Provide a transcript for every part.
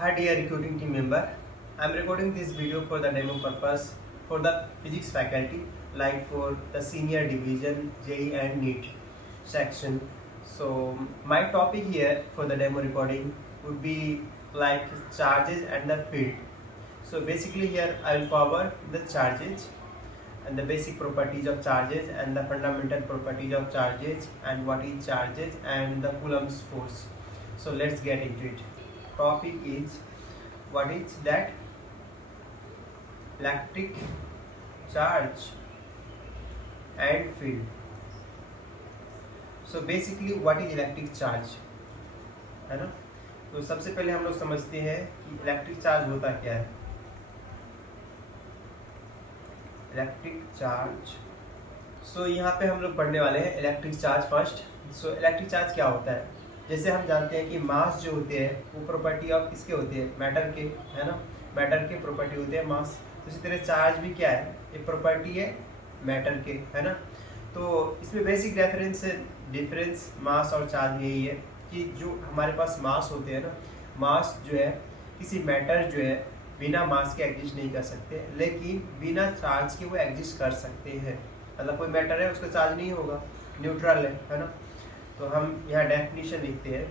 Hi dear recruiting team member, I am recording this video for the demo purpose for the physics faculty, like for the senior division JEE and NEET section. So my topic here for the demo recording would be like charges and the field. So basically here I will cover the charges and the basic properties of charges and the fundamental properties of charges and what is charges and the Coulomb's force. So let's get into it. Topic is what is that electric charge and field. So basically what is electric charge, है ना? तो सबसे पहले हम लोग समझते हैं कि इलेक्ट्रिक चार्ज होता क्या है. इलेक्ट्रिक चार्ज, सो यहाँ पे हम लोग पढ़ने वाले हैं electric charge first. So electric charge क्या होता है? जैसे हम जानते हैं कि मास जो होते हैं वो प्रॉपर्टी ऑफ किसके होते हैं, मैटर के, है ना. मैटर के प्रॉपर्टी होते हैं मास. तो इसी तरह चार्ज भी क्या है, ये प्रॉपर्टी है मैटर के, है ना. तो इसमें बेसिक डिफरेंस मास और चार्ज यही है कि जो हमारे पास मास होते हैं ना, मास जो है किसी मैटर जो है बिना मास के एग्जिस्ट नहीं कर सकते, लेकिन बिना चार्ज के वो एग्जिस्ट कर सकते हैं. मतलब कोई मैटर है उसका चार्ज नहीं होगा, न्यूट्रल है ना. तो हम यहाँ डेफिनेशन लिखते हैं.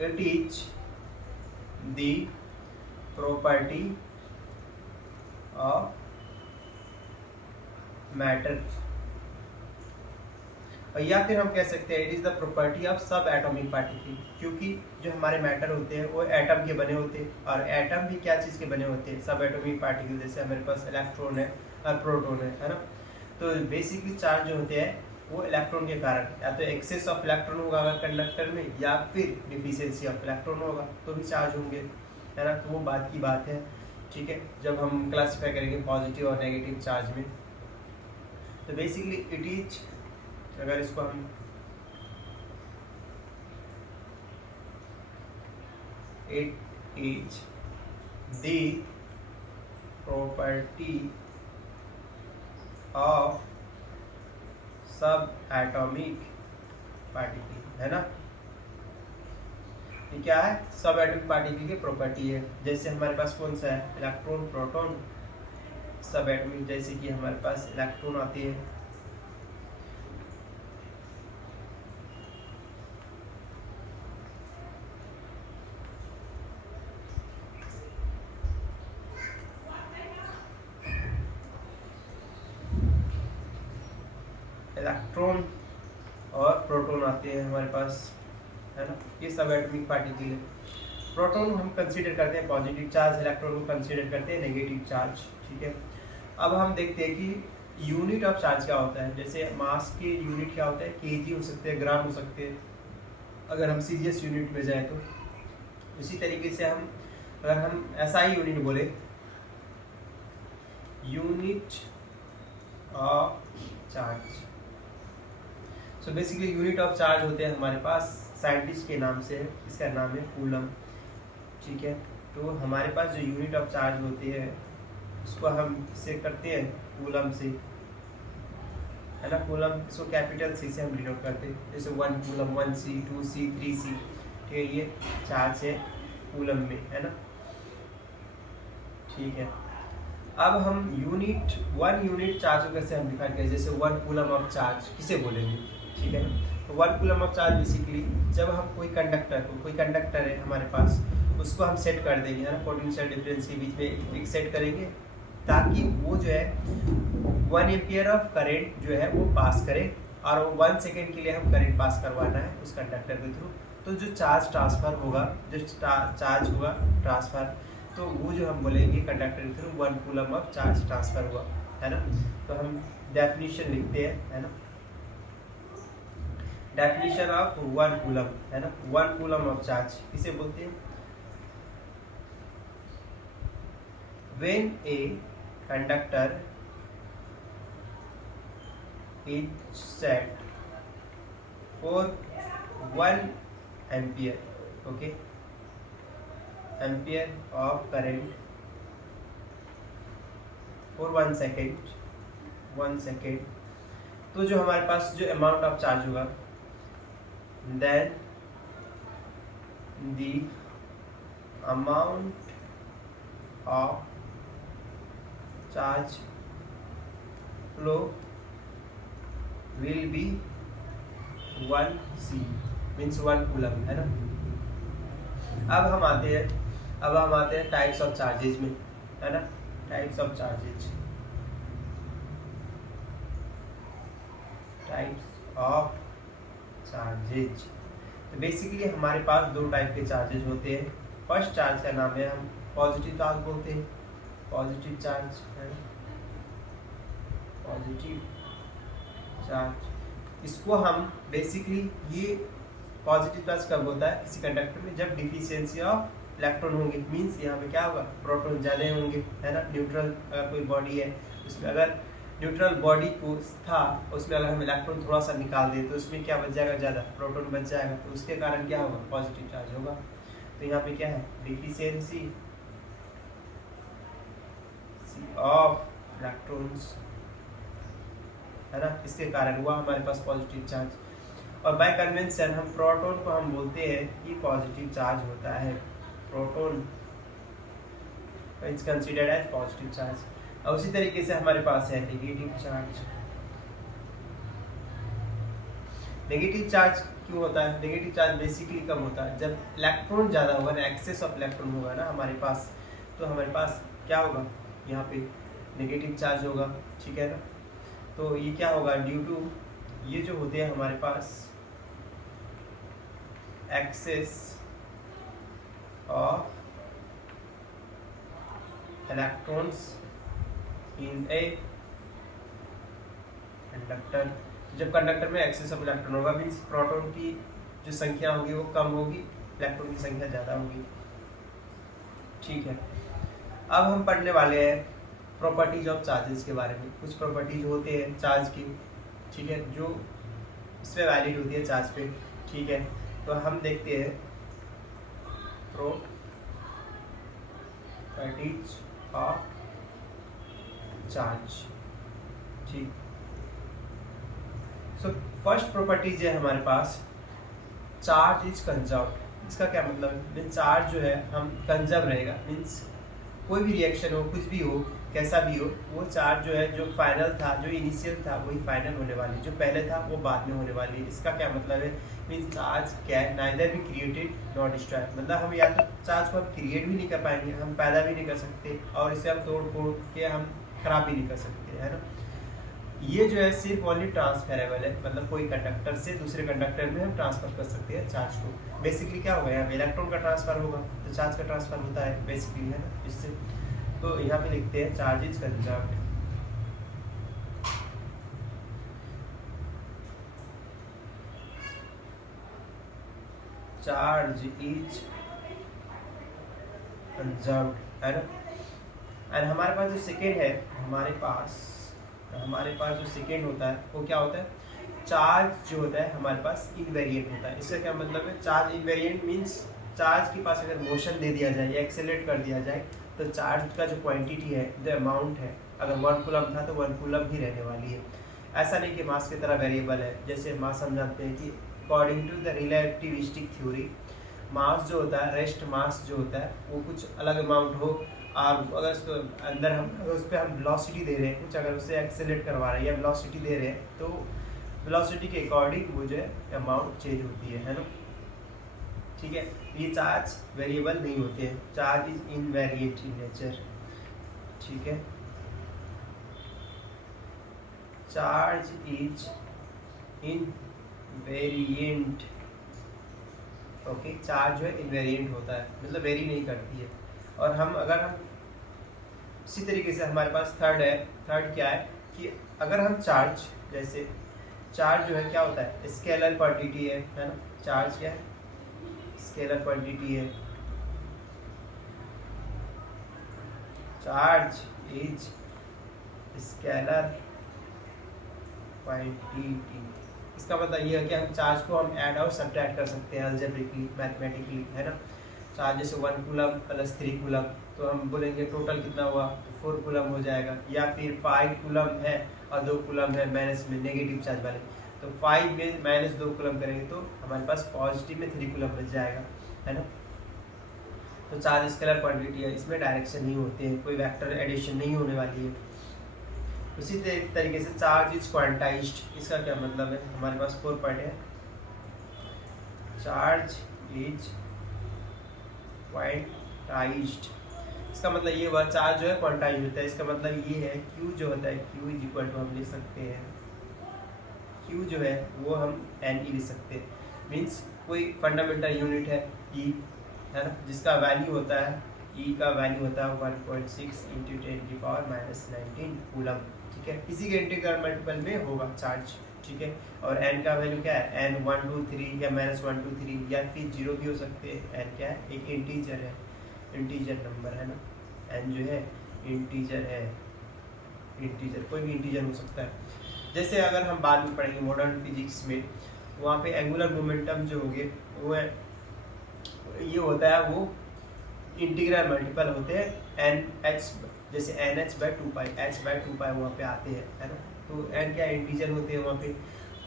It is the property of matter, या फिर हम कह सकते हैं it is the property of सब एटॉमिक पार्टिकल, क्योंकि जो हमारे मैटर होते हैं वो एटम के बने होते हैं और एटम भी क्या चीज़ के बने होते हैं, सब एटॉमिक पार्टिकल. जैसे हमारे पास इलेक्ट्रॉन है और प्रोटॉन है ना. तो बेसिकली चार्ज जो होते हैं वो इलेक्ट्रॉन के कारण, या तो एक्सेस ऑफ इलेक्ट्रॉन होगा अगर कंडक्टर में, या फिर डिफिशियंसी ऑफ इलेक्ट्रॉन होगा तो भी चार्ज होंगे, है ना. तो वो बात की बात है, ठीक है, जब हम क्लासीफाई करेंगे पॉजिटिव और नेगेटिव चार्ज में. तो बेसिकली इट इज, अगर इसको हम it is the property of सब एटॉमिक पार्टिकल, है ना. ये क्या है, सब एटॉमिक पार्टिकल की प्रॉपर्टी है. जैसे हमारे पास कौन सा है, इलेक्ट्रॉन, प्रोटॉन, सब एटॉमिक. जैसे कि हमारे पास इलेक्ट्रॉन आती है, इलेक्ट्रॉन और प्रोटॉन आते हैं हमारे पास, है ना. ये सब एटॉमिक पार्टिकल है. प्रोटॉन हम कंसीडर करते हैं पॉजिटिव चार्ज, इलेक्ट्रॉन को कंसीडर करते हैं नेगेटिव चार्ज, ठीक है. अब हम देखते हैं कि यूनिट ऑफ चार्ज क्या होता है. जैसे मास के यूनिट क्या होता है, केजी हो सकते हैं, ग्राम हो सकते हैं, अगर हम सीरियस यूनिट में जाए तो. उसी तरीके से हम अगर हम SI यूनिट बोले, unit of charge. So basically unit of charge होते हैं हमारे पास साइंटिस्ट के नाम से, इसका नाम है कूलम, ठीक है. तो हमारे पास जो यूनिट ऑफ चार्ज होती है उसको हम इससे करते हैं कूलम से, है ना. कूलम, इसको कैपिटल C से हम डिनोट करते हैं. जैसे 1 कूलम, 1C, 2C, 3C, ठीक है. ये चार्ज है कूलम में, है ना, ठीक है. अब हम वन यूनिट चार्ज को कैसे हम डिफाइन करें. जैसे 1 कूलम ऑफ चार्ज किसे बोलेंगे, ठीक है ना. तो 1 कूलम ऑफ चार्ज बेसिकली जब हम कोई कंडक्टर है हमारे पास, उसको हम सेट कर देंगे, है ना, पोटेंशियल डिफरेंस के बीच में एक सेट करेंगे, ताकि वो जो है 1 एम्पियर ऑफ करंट जो है वो पास करे, और 1 सेकेंड के लिए हम करंट पास करवाना है उस कंडक्टर के थ्रू. तो जो चार्ज ट्रांसफर होगा, जो चार्ज होगा ट्रांसफर, तो वो जो हम बोलेंगे कंडक्टर के through 1 coulomb of charge transfer हुआ, है ना. तो हम डेफिनेशन लिखते हैं, है ना. डेफिनेशन ऑफ 1 कूलम, है ना. 1 कूलम ऑफ चार्ज किसे बोलते हैं, when a conductor is set for 1 ampere, okay, ampere of current for 1 second, तो जो हमारे पास जो अमाउंट ऑफ चार्ज होगा, then the amount of charge flow will be 1 C means 1 coulomb, है ना। अब हम आते हैं टाइप्स ऑफ चार्जेज में, है ना। टाइप्स ऑफ चार्जेज, तो बेसिकली हमारे पास दो टाइप के चार्जेज होते हैं। फर्स्ट चार्ज का नाम है हम पॉजिटिव चार्ज बोलते हैं, पॉजिटिव चार्ज, है ना, पॉजिटिव चार्ज। इसको हम बेसिकली, ये पॉजिटिव चार्ज कब होता है किसी कंडक्टर में, जब डिफिशियंसी ऑफ इलेक्ट्रॉन होंगे, मींस यहाँ पे क्या होगा, प्रोटॉन ज़्यादा होंगे, है ना। न्यूट्रल अगर कोई बॉडी है उसमें, अगर न्यूट्रल बॉडी को था उसमें अगर हम इलेक्ट्रॉन थोड़ा सा निकाल दें तो उसमें क्या बच जाएगा, ज़्यादा प्रोटॉन बच जाएगा, तो उसके कारण क्या होगा, पॉजिटिव चार्ज होगा। तो यहाँ पे क्या है, डिफिशियंसी ऑफ इलेक्ट्रॉन्स, है ना, इसके कारण हुआ हमारे पास पॉजिटिव चार्ज। और बाय कन्वेंशन हम प्रोटॉन को हम बोलते हैं कि पॉजिटिव चार्ज होता है, proton is considered as positive charge. और उसी तरीके से हमारे पास है नेगेटिव चार्ज। नेगेटिव चार्ज क्यों होता है, नेगेटिव चार्ज बेसिकली कब होता है, जब इलेक्ट्रॉन ज़्यादा होगा ना, एक्सेस ऑफ इलेक्ट्रॉन होगा ना हमारे पास, तो हमारे पास क्या होगा, यहाँ पे नेगेटिव चार्ज होगा, ठीक है ना। तो ये क्या होगा, ड्यू टू ये जो होते हैं हमारे पास excess of electrons in a conductor. जब कंडक्टर में एक्सेस ऑफ इलेक्ट्रॉन होगा मीन्स प्रोटॉन की जो संख्या होगी वो कम होगी, इलेक्ट्रॉन की संख्या ज़्यादा होगी, ठीक है। अब हम पढ़ने वाले हैं प्रॉपर्टीज ऑफ चार्जेस के बारे में। कुछ प्रॉपर्टीज होते हैं चार्ज की, ठीक है, जो इस पर वैलिड होती है चार्ज पे, ठीक है। तो हम देखते हैं प्रॉपर्टीज ऑफ चार्ज, ठीक। सो फर्स्ट प्रॉपर्टीज है हमारे पास, चार्ज इज कंजर्व्ड। इसका क्या मतलब है, मीन्स चार्ज जो है हम कंजर्व रहेगा, मीन्स कोई भी रिएक्शन हो, कुछ भी हो, कैसा भी हो, वो चार्ज जो है, जो फाइनल था, जो इनिशियल था वही फाइनल होने वाली, जो पहले था वो बाद में होने वाली है। इसका क्या मतलब है, means charge can neither be created not destroyed, मतलब हम या तो चार्ज को हम क्रिएट भी नहीं कर पाएंगे, हम पैदा भी नहीं कर सकते, और इसे हम तोड़ फोड़ के हम खराब भी नहीं कर सकते, है ना। ये जो है सिर्फ ओनली ट्रांसफेरेबल है, मतलब कोई कंडक्टर से दूसरे कंडक्टर में हम ट्रांसफर कर सकते हैं चार्ज को। बेसिकली क्या होगा, यहाँ इलेक्ट्रॉन का ट्रांसफर होगा तो चार्ज का ट्रांसफर होता है बेसिकली, है ना। इससे तो यहाँ पे लिखते हैं charge is conserved. Charge is conserved, है ना। एंड हमारे पास जो सेकेंड है, हमारे पास जो सेकेंड होता है वो क्या होता है, चार्ज जो होता है हमारे पास इनवेरिएंट होता है। इसका क्या मतलब है, चार्ज इनवेरिएंट मीन्स चार्ज के पास अगर मोशन दे दिया जाए या एक्सेलरेट कर दिया जाए तो चार्ज का जो क्वांटिटी है, जो अमाउंट है, अगर 1 कूलम था तो 1 कूलम ही रहने वाली है। ऐसा नहीं कि मास की तरह वेरिएबल है। जैसे मास हम जानते हैं कि according to the relativistic theory, mass जो होता है, रेस्ट मास जो होता है वो कुछ अलग अमाउंट हो, और अगर उसको अंदर हम उस पर हम वेलोसिटी दे रहे हैं कुछ, अगर उसे एक्सेलरेट करवा रहे हैं या वेलोसिटी दे रहे हैं, तो वेलोसिटी के अकॉर्डिंग वो जो है अमाउंट चेंज होती है ना, ठीक है। ये चार्ज वेरिएबल नहीं होते हैं, charge is invariant in nature, ठीक है। Charge is invariant, okay. Charge जो है इनवेरिएंट होता है, मतलब वेरी नहीं करती है। और हम इसी तरीके से हमारे पास थर्ड है। थर्ड क्या है कि अगर हम चार्ज, जैसे चार्ज जो है क्या होता है, स्केलर क्वांटिटी है ना। चार्ज क्या है, स्केलर क्वांटिटी है। Charge is scalar quantity. इसका मतलब ये है कि हम चार्ज को हम ऐड और सब्ट्रैक्ट कर सकते हैं अलजेब्रिकली, मैथमेटिकली, है ना। चार्ज जैसे 1 कूलम प्लस 3 कूलम, तो हम बोलेंगे टोटल कितना हुआ, 4 कूलम हो जाएगा। या फिर 5 कूलम है और 2 कूलम है माइनस में, नेगेटिव चार्ज वाले, तो 5 में -2 कूलम करेंगे तो हमारे पास पॉजिटिव में 3 कूलम बच जाएगा, है ना। तो चार्ज स्केलर क्वांटिटी है, इसमें डायरेक्शन नहीं होते हैं, कोई वेक्टर एडिशन नहीं होने वाली है। उसी तरीके से चार्ज इज क्वांटाइज्ड, इसका क्या मतलब है, हमारे पास 4 पॉइंट है। चार्ज इज क्वांटाइज्ड, इसका मतलब ये हुआ चार्ज जो है क्वांटाइज होता है। इसका मतलब ये है Q जो होता है, Q इज इक्वल टू हम लिख सकते हैं, Q जो है वो हम NE लिख सकते हैं। मीन्स कोई फंडामेंटल यूनिट है E, है ना, जिसका वैल्यू होता है, E का वैल्यू होता है 1.6 इंटू 10⁻⁹ कूलम, ठीक है। इसी के इंटीग्रल मल्टीपल में होगा चार्ज, ठीक है। और n का वैल्यू क्या है, n 1 2 3 या -1 2 3 या फिर 0 भी हो सकते हैं। n क्या है, एक इंटीजर है, इंटीजर नंबर है ना, n जो है इंटीजर है, इंटीजर कोई भी इंटीजर हो सकता है। जैसे अगर हम बाद में पढ़ेंगे मॉडर्न फिजिक्स में, वहाँ पे एंगुलर मोमेंटम जो होंगे वो है, ये होता है वो इंटीग्रल मल्टीपल होते हैं एन एच, जैसे n h by 2 pi, h by 2 pi वहाँ पे आते हैं, है ना। तो एन क्या इंटीजर होते हैं वहाँ पे।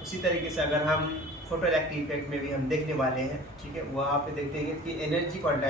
उसी तरीके से अगर हम फोटो इलेक्ट्रिक इफेक्ट में भी हम देखने वाले हैं, ठीक है, वहाँ पे देखते हैं कि एनर्जी क्वांटाइज